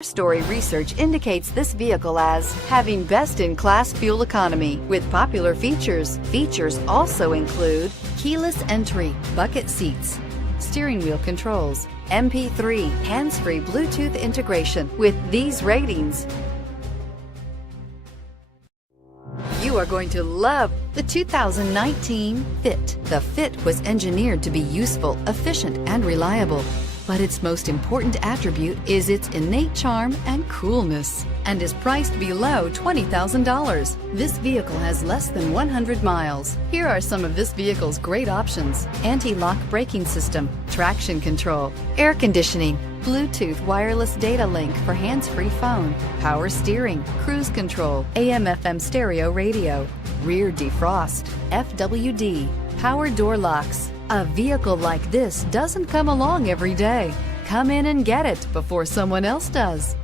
Story research indicates this vehicle as having best-in-class fuel economy with popular features. Features also include keyless entry, bucket seats, steering wheel controls, MP3, hands-free Bluetooth integration. With these ratings, you are going to love the 2019 Fit. The Fit was engineered to be useful, efficient, and reliable. But its most important attribute is its innate charm and coolness, and is priced below $20,000. This vehicle has less than 100 miles. Here are some of this vehicle's great options: anti-lock braking system, traction control, air conditioning, Bluetooth wireless data link for hands-free phone, power steering, cruise control, AM/FM stereo radio, rear defrost, FWD, power door locks. A vehicle like this doesn't come along every day. Come in and get it before someone else does.